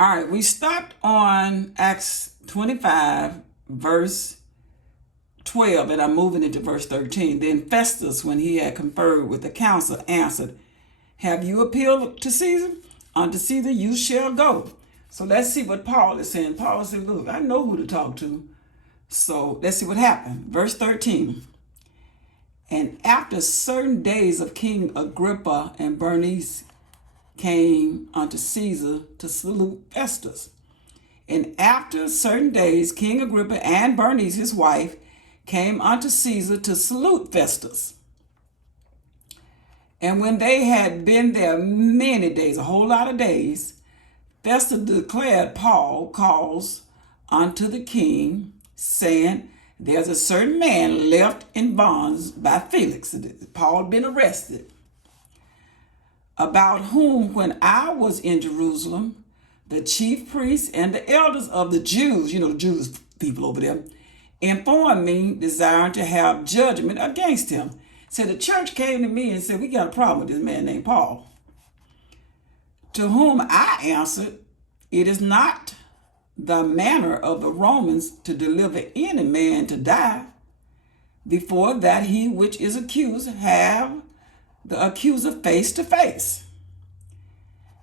All right, we stopped on Acts 25, verse 12, and I'm moving into verse 13. Then Festus, when he had conferred with the council, answered, Have you appealed to Caesar? Unto Caesar you shall go. So let's see what Paul is saying. Paul said, Look, I know who to talk to. So let's see what happened. Verse 13. And after certain days of King Agrippa and Bernice came unto Caesar to salute Festus. And after certain days, King Agrippa and Bernice, his wife, came unto Caesar to salute Festus. And when they had been there many days, a whole lot of days, Festus declared Paul cause unto the king, saying, There's a certain man left in bonds by Felix. Paul had been arrested, about whom, when I was in Jerusalem, the chief priests and the elders of the Jews, the Jews people over there, informed me, desiring to have judgment against him. So the church came to me and said, We got a problem with this man named Paul. To whom I answered, It is not the manner of the Romans to deliver any man to die, before that he which is accused have the accuser face to face,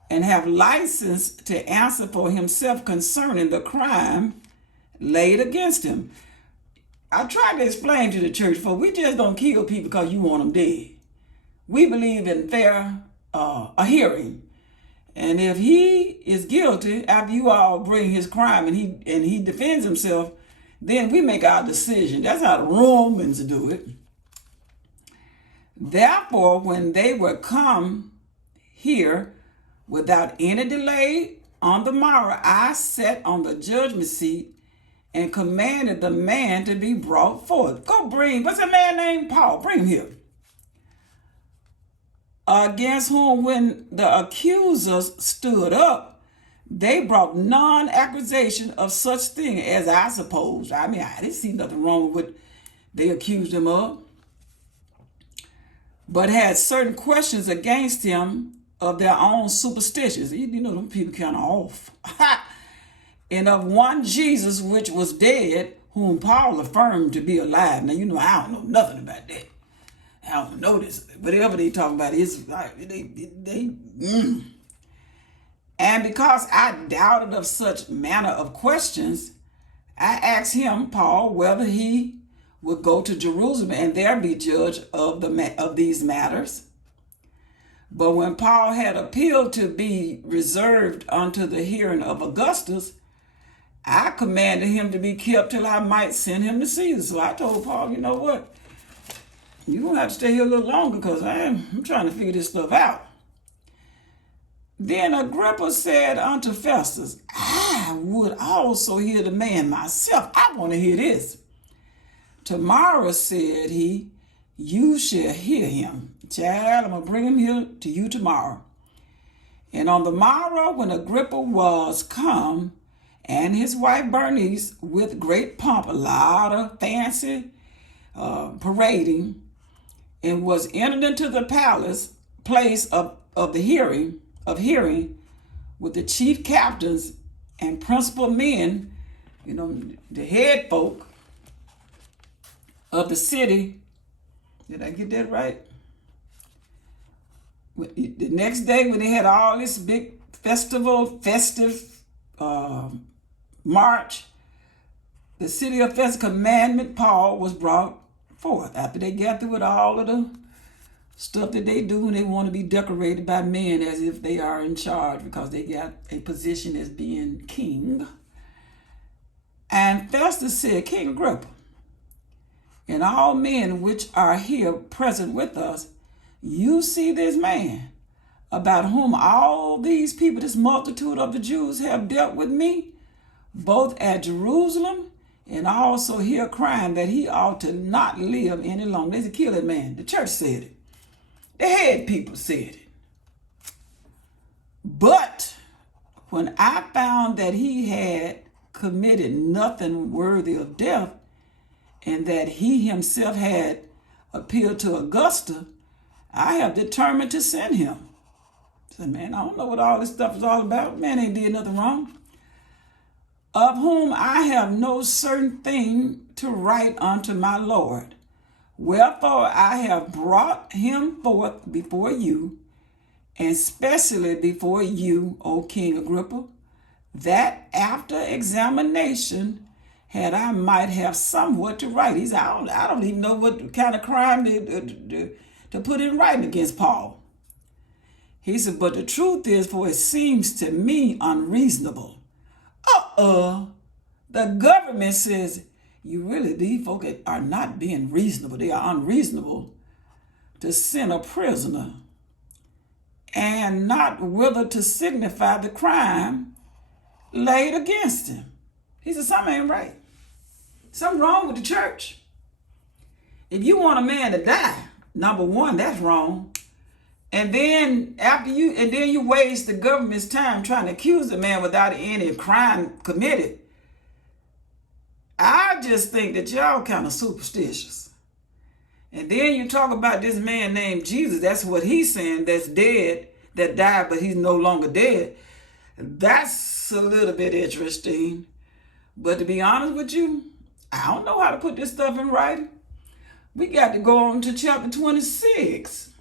and have license to answer for himself concerning the crime laid against him. I tried to explain to the church, for we just don't kill people because you want them dead. We believe in fair a hearing. And if he is guilty, after you all bring his crime and he defends himself, then we make our decision. That's how the Romans do it. Therefore, when they were come here without any delay, on the morrow I sat on the judgment seat and commanded the man to be brought forth. Go bring, what's a man named Paul? Bring him here. Against whom, when the accusers stood up, they brought none accusation of such thing as I supposed. I didn't see nothing wrong with what they accused him of, but had certain questions against him of their own superstitions. Them people kind of off. And of one Jesus which was dead, whom Paul affirmed to be alive. Now, I don't know nothing about that. I don't know this. Whatever they talk about is like, And because I doubted of such manner of questions, I asked him, Paul, whether he would go to Jerusalem and there be judged of these matters. But when Paul had appealed to be reserved unto the hearing of Augustus, I commanded him to be kept till I might send him to Caesar. So I told Paul, you know what? You're going to have to stay here a little longer because I'm trying to figure this stuff out. Then Agrippa said unto Festus, I would also hear the man myself. I want to hear this. Tomorrow, said he, you shall hear him. Child, I'm going to bring him here to you tomorrow. And on the morrow, when Agrippa was come, and his wife Bernice, with great pomp, a lot of fancy parading, and was entered into the place of the hearing with the chief captains and principal men, the head folk of the city. Did I get that right? The next day, when they had all this big festive march, the city of Festus commandment Paul was brought forth. After they got through with all of the stuff that they do, and they want to be decorated by men as if they are in charge because they got a position as being king. And Festus said, King Agrippa, and all men which are here present with us, you see this man, about whom all these people, this multitude of the Jews, have dealt with me, both at Jerusalem and also here crying that he ought to not live any longer. They said, kill that man. The church said it. The head people said it. But when I found that he had committed nothing worthy of death, and that he himself had appealed to Augusta, I have determined to send him. I said, man, I don't know what all this stuff is all about. Man ain't did nothing wrong. Of whom I have no certain thing to write unto my Lord. Wherefore I have brought him forth before you, and especially before you, O King Agrippa, that after examination had I might have somewhat to write. He said, I don't even know what kind of crime to put in writing against Paul. He said, but the truth is, for it seems to me unreasonable. The government says, these folk are not being reasonable. They are unreasonable to send a prisoner and not whither to signify the crime laid against him. He said, something ain't right. Something wrong with the church. If you want a man to die, number one, that's wrong. And then you waste the government's time trying to accuse the man without any crime committed. I just think that y'all kind of superstitious. And then you talk about this man named Jesus. That's what he's saying, that's dead, that died, but he's no longer dead. That's a little bit interesting. But to be honest with you, I don't know how to put this stuff in writing. We got to go on to chapter 26.